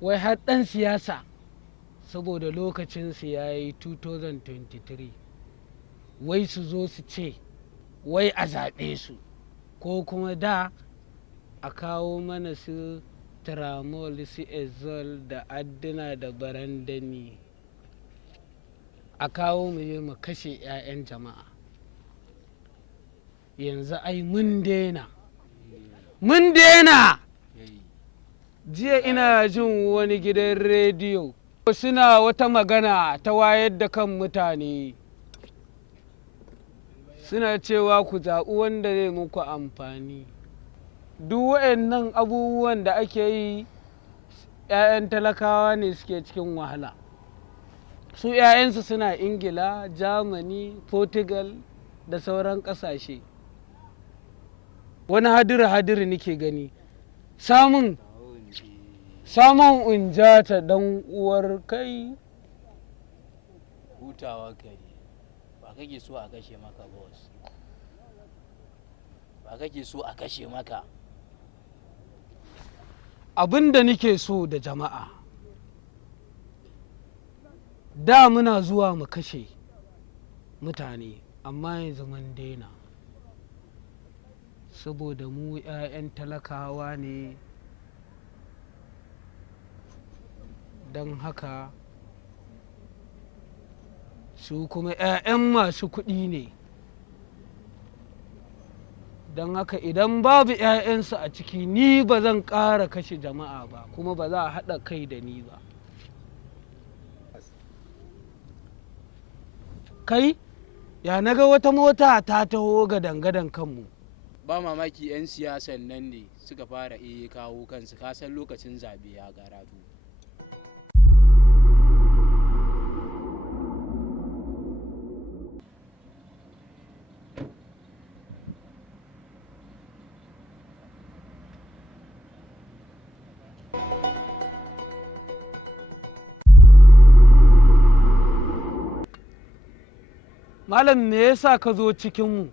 wai har ɗan siyasa saboda lokacinsu ya yi 2023 wai su zo su ce wai a zaɓe su ko kuma da a kawo mana su tramol su ezol da adduna da barandani a kawo mu je mu kashe 'ya'yan jama'a. Yanzu ai mun daina jiya ina jin wani gidan rediyo suna wata magana ta wayar da kan mutane, suna cewa ku zaɓi wanda zai muku amfani. Duk waɗannan abubuwan da ake yi 'ya'yan talakawa ne suke cikin wahala. Su 'ya'yansu suna Ingila, Germany, Portugal da sauran ƙasashe. Wani hadiri nake gani, samun unjata dan uwar kai. Hutawa kai, ba kake so a kashe maka boss, ba kake so a kashe maka. Abin da nake so da jama'a, da muna zuwa mu kashe mutane amma yanzu mun daina, saboda mu 'ya'yan talakawa ne. Don haka su kuma 'ya'yan masu kuɗi ne, don haka idan babu 'ya'yansu a ciki ni ba zan ƙara kashe jama'a ba, kuma ba za a haɗa kai da ni ba. Kai ya naga wata mota ta taho gadan kanmu. Ba mamaki 'yan siyasan nan ne suka fara kawo kansu, kasan lokacin zaɓe ya karatu. Malam me yasa ka zo cikinmu?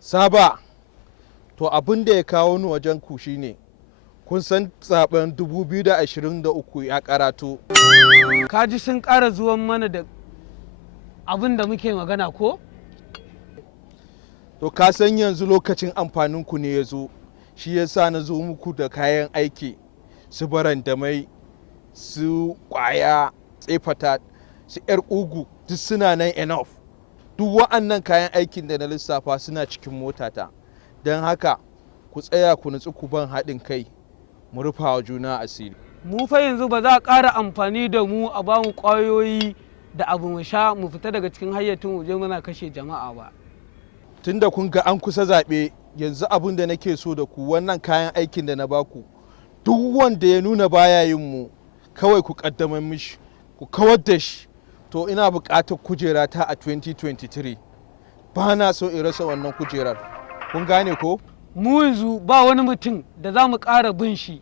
Saba, to abin da ya kawo ni wajen ku shine kun san zaben 2023 ya karatu. Ka ji sun ƙara zuwan mana da abin da muke magana ko? To ka san yanzu lokacin amfanin ku ne ya zo, shi yasa na zo muku da kayan aiki, su barandamai, su ƙwaya, tsefata, su 'yar ugu, duk suna nan enough. Duk wa'annan kayan aikin da na lissafa suna cikin motata, don haka ku tsaya ku nutsu ku ban haɗin kai mu rufa wa juna asiri. Mu fa yanzu ba za a ƙara amfani da mu a bamu ƙwayoyi da abu mu sha mu fita daga cikin hayyacin mu je muna kashe jama'a ba. Tunda kun ga an kusa zaɓe, yanzu abin da nake so da ku, wannan kayan aikin da na baku, duk wanda ya nuna baya yin mu kawai ku ƙaddamar mishi, ku kawar da shi. To ina buƙatar kujera ta a 2023, ba na so in rasa wannan kujerar, kun gane ko? Mu yanzu ba wani mutum da za mu ƙara bin shi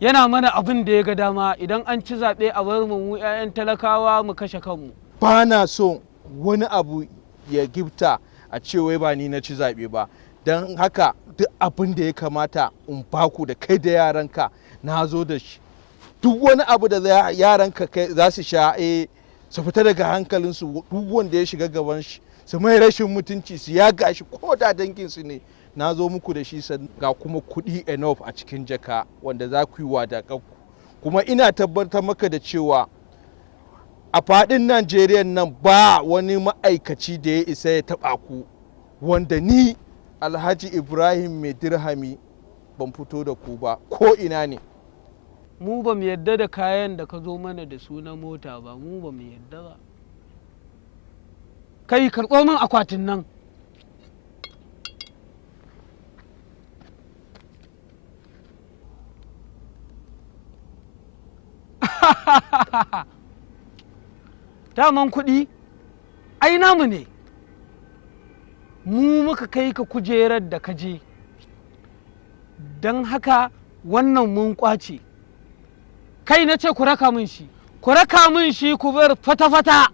yana mana abin da ya ga dama. Idan an ci zaɓe a bar mu 'ya'yan talakawa mu kashe kanmu. Ba na so wani abu ya gifta a ce wai ba ni na ci zaɓe ba, don haka duk abin da ya kamata in baku da kai da yaranka na zo da shi. Duk wani abu da yaranka za su sha su fita daga hankalinsu, duk wanda ya shiga gaban shi su mai rashin mutunci su ya gashi ko da danginsu ne, na zo muku da shi. Ga kuma kuɗi enough a cikin jaka wanda za ku yi wadaƙanku. Kuma ina tabbatar maka da cewa a faɗin Najeriya nan ba wani ma'aikaci da ya isa ya taɓa ku, wanda ni Alhaji Ibrahim mai dirhami ban fito da ku ba ko ina ne. Mu ba mu yadda da kayan da ka zo mana da su na mota ba, mu ba mu yadda ba. Kai karɓo min akwatin nan. Daman kuɗi ai namu ne, mu muka kai ka kujerar da ka je, don haka wannan mun ƙwace. Kai na ce ku raka min shi, ku bar fata-fata.